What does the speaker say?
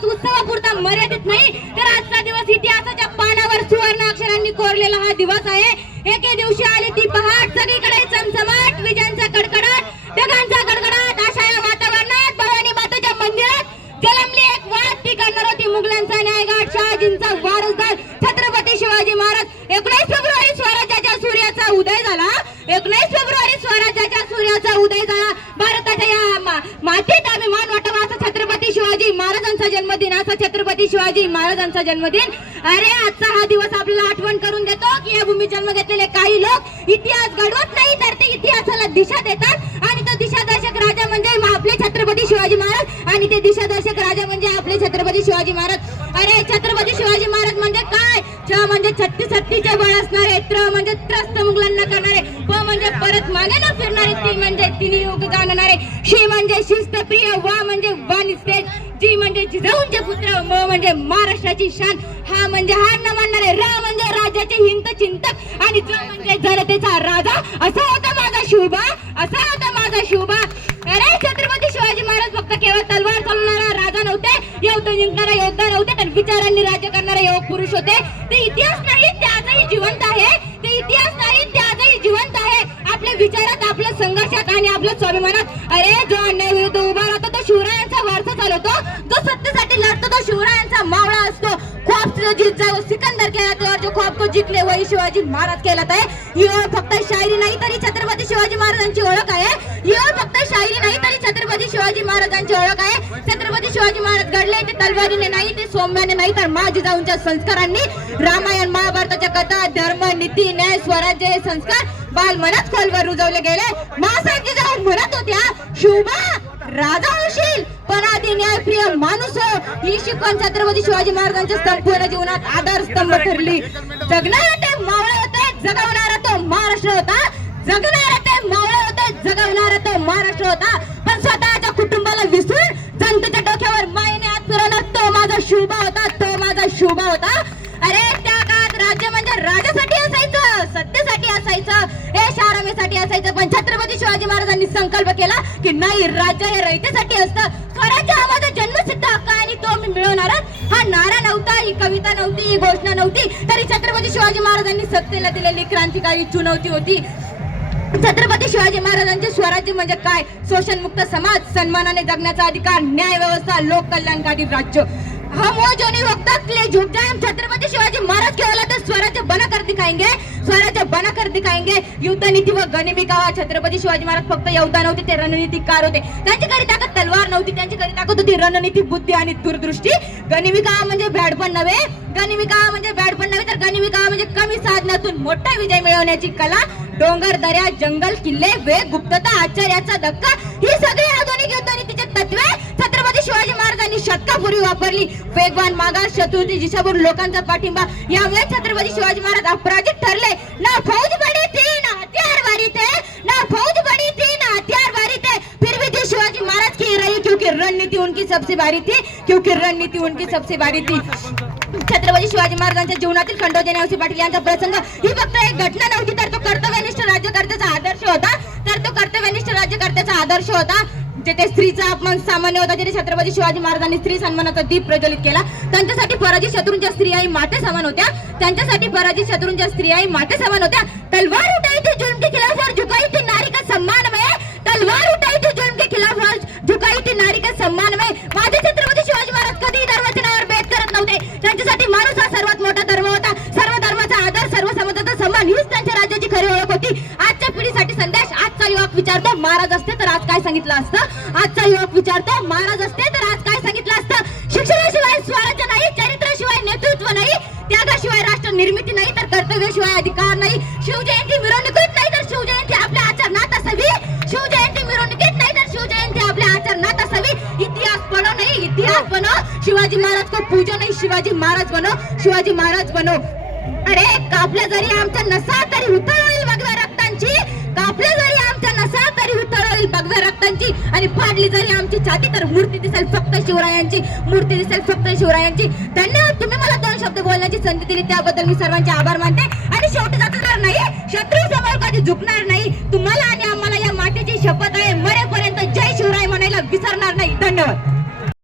दिवस उत्सवापुरता मर्यादित नाही, तर आजचा दिवस इतिहासाच्या पानावर सुवर्ण अक्षरांनी कोरलेला हा दिवस आहे. एके दिवशी आली ती पहाट, सगळीकडे चमचमाट, विजांचा कडकडाट, ढगांचा गडगडाट. अशा या वातावरणात भवानी मातेच्या मंदिरात जन्मली एक वाट. ती करणार होती मुघलांचा न्यायघाट, शहाजींचा वारसदार छत्रपती शिवाजी महाराज. 19 फेब्रुवारी स्वराज्याच्या सूर्याचा उदय झाला. 19 फेब्रुवारी स्वराज्याच्या सूर्याचा उदय झाला. भारताच्या या मातीत अभिमान वाटावा असा छत्रपती शिवाजी महाराजांचा जन्मदिन, असा छत्रपती शिवाजी महाराजांचा जन्मदिन. अरे आजचा हा दिवस आपल्याला आठवण करून देतो की या भूमीत जन्म घेतलेले काही लोक इतिहास घडवत नाही, तर ते इतिहासाला दिशा देतात. आणि तो दिशादर्शक राजा म्हणजे आपले छत्रपती शिवाजी महाराज, आणि ते दिशादर्शक राजा म्हणजे आपले छत्रपती शिवाजी महाराज. अरे छत्रपती शिवाजी महाराज म्हणजे काय? छ म्हणजे 36 बळ असणारे, त्र म्हणजे त्रस्त मुघलांना करणारे, प म्हणजे परत मागे न फिरणारे, ती म्हणजे तिन्ही युग जाणणारे, शी म्हणजे शिस्तप्रिय, वा म्हणजे वानिस्तेज, जी म्हणजे जिजाऊंचे पुत्र, म म्हणजे महाराष्ट्राची शान, हा म्हणजे हार न मानणारे, रा म्हणजे राज्याचे हिंत चिंतक, आणि ज म्हणजे जनतेचा राजा. असा होता माझा शिवबा, असा होता माझा शिवबा. अरे छत्रपती शिवाजी महाराज फक्त केवळ तलवार चालवणारा राजा नव्हते, युद्ध जिंकणारा योद्धा नव्हते, तर विचारांनी राज्य करणारे योग पुरुष होते. ते इतिहास नाही, ते आजही जिवंत आहे. ते इतिहास नाही, ते आजही जिवंत आहे. आपल्या विचारात, आपल्या संघर्षात आणि आपल्या स्वाभिमानात. अरे जो अन्याय विरुद्ध उभा राहतो तो शिवरायांचा वारसा चालवतो, जो सत्तेसाठी लढतो तो शिवरायांचा मावळा असतो. ख्वाब सिकंदर केला तर जो ख्वाब को जिंकले वही शिवाजी महाराज कहलाता है. ही फक्त शायरी नाही तरी छत्रपती शिवाजी महाराजांची ओळख आहे. ही फक्त शायरी नाही तरी छत्रपती शिवाजी महाराजांची ओळख आहे. छत्रपती शिवाजी महाराज घडले ते तलवारीने नाही, ते सौम्याने नाही, तर मा जिजाऊंच्या संस्कारांनी. रामायण महाभारताच्या कथा, धर्म, नीती, न्याय, स्वराज्य हे संस्कार बाल मनात खोलवर रुजवले गेले. मासाहेब जिजाऊ म्हणत होत्या, शिवबा राजा होशील पण आधी न्यायप्रिय माणूस हो. ही शिकवण छत्रपती शिवाजी महाराजांच्या संपूर्ण जीवनात आधारस्तंभ ठरली. जगणारा ते मावळे होते, जगवणारा तो महाराष्ट्र होता. जगणारा ते मावळे होते, जगवणारा तो महाराष्ट्र होता. पण स्वतःच्या कुटुंबाला विसरून जनतेच्या डोक्यावर मायने हात फिरवणार तो माझा शिवबा होता, तो माझा शिवबा होता. अरे त्या काळात राज्य म्हणजे राजासाठी असायचं, सत्तेसाठी असायचं, ऐशारामीसाठी असायचं. पण छत्रपती शिवाजी महाराजांनी संकल्प केला की नाही, राज्य हे रयतेसाठी असतं. स्वराज्य हा माझा जन्मसिद्ध हक्क आहे आणि तो मी मिळवणारच. हा नारा नव्हता, ही कविता नव्हती, ही घोषणा नव्हती, तरी छत्रपती शिवाजी महाराजांनी सत्तेला दिलेली क्रांतिकारी चुनवती होती. छत्रपती शिवाजी महाराजांचे स्वराज्य म्हणजे काय? शोषणमुक्त समाज, सन्मानाने जगण्याचा अधिकार, न्याय व्यवस्था, लोककल्याणकारी राज्य. हम वो जो नहीं वक्त तक ले झुक जाए, हम छत्रपती शिवाजी महाराज के औलाद स्वराज्य बना कर दिखाएंगे, स्वराज्य बना कर दिखाएंगे. युद्ध नीती व गनिमिका. छत्रपती शिवाजी महाराज फक्त योद्धा नव्हते, ते रणनीतिकार होते. त्यांची खरी ताकद तलवार नव्हती, त्यांची खरी ताकद होती रणनीती, बुद्धी आणि दूरदृष्टी. गनिमिका म्हणजे भ्याडपण नव्हे, गनिमिका म्हणजे भ्याडपण नव्हे, तर गनिमिका म्हणजे कमी साधनातून मोठा विजय मिळवण्याची कला. डोंगर, दर्या, जंगल, किल्ले, वेग, गुप्तता, आश्चर्याचा धक्का, ही सगळी आधुनिक युद्धनीतीची तत्वे छत्रपती शिवाजी महाराजांनी शतकापूर्वी वापरली. वेगवान मागास, शत्रूची दिशाभूल, लोकांचा पाठिंबा, यामुळे छत्रपती शिवाजी महाराज अपराजित ठरले. ना फौज बड़ी थी, ना हथियार भारी थे, ना फौज बड़ी थी, ना हथियार भारी थे, फिर भी थी शिवाजी महाराज की रही, क्योंकि रणनीति उनकी सबसे भारी थी, क्योंकि रणनीति उनकी सबसे भारी थी. छत्रपती शिवाजी महाराजांच्या जीवनातील खंडोजी नेवसी पाटील यांचा प्रसंग ही फक्त एक घटना नव्हती, तर तो कर्तव्यनिष्ठ राज्यकर्त्याचा आदर्श होता. तर तो कर्तव्यनिष्ठ राज्यकर्त्याचा आदर्श होता. जेथे स्त्रीचा अपमान सामान्य होता, तिथे छत्रपती शिवाजी महाराजांनी स्त्री सन्मानाचा दीप प्रज्वलित केला. त्यांच्यासाठी पराजित शत्रूंच्या स्त्रियाही माते समान होत्या. त्यांच्यासाठी पराजित शत्रूंच्या स्त्रियाही माते समान होत्या. तलवार उठाई थी जुल्म के खिलाफ और झुकाई थी नारी का सम्मान में. तलवार उठाई थी जुल्म के खिलाफ और झुकाई थी नारी का सम्मान में. माझे छत्रपती शिवाजी महाराज कधी धर्मचिन्हावर भेद करत नव्हते. त्यांच्यासाठी माणूस हा सर्वात मोठा धर्म होता. सर्व धर्माचा आदर, सर्व समाजाचा सन्मान, हीच त्यांच्या राज्याची खरी ओळख होती. आजच्या पिढीसाठी संदेश. आजचा युवक विचारतो, महाराज असते तर आज काय सांगितलं असतं. आजचा युवक विचारतो, महाराज असते तर आज काय सांगितलं असतं. शिक्षणाशिवाय स्वराज्य नाही, चरित्राशिवाय नेतृत्व नाही, त्यागाशिवाय राष्ट्र निर्मिती नाही, तर कर्तव्याशिवाय अधिकार नाही. शिवजयंती मिरवणुकीत नाही, तर शिवजयंती आपल्या आचरणात असावी. शिवजयंती मिरवणुकीत नाही, तर शिवजयंती आपल्या आचरणात असावी. इतिहास बनो नाही, इतिहास बनो. शिवाजी महाराज को पूजो नाही, शिवाजी महाराज बनो, शिवाजी महाराज बनो. अरे कापल्या जरी आमच्या नसा तरी उतळ होईल भगव्या रक्तांची. कापल्या जरी आमच्या नसा तरी उतळ होईल भगव्या रक्तांची. आणि फाडली जरी आमची छाती तर मूर्ती दिसेल फक्त शिवरायांची, मूर्ती दिसेल फक्त शिवरायांची. धन्यवाद, तुम्ही मला 2 शब्द बोलण्याची संधी दिली त्याबद्दल मी सर्वांचे आभार मानते. आणि शेवटी जाता नाही,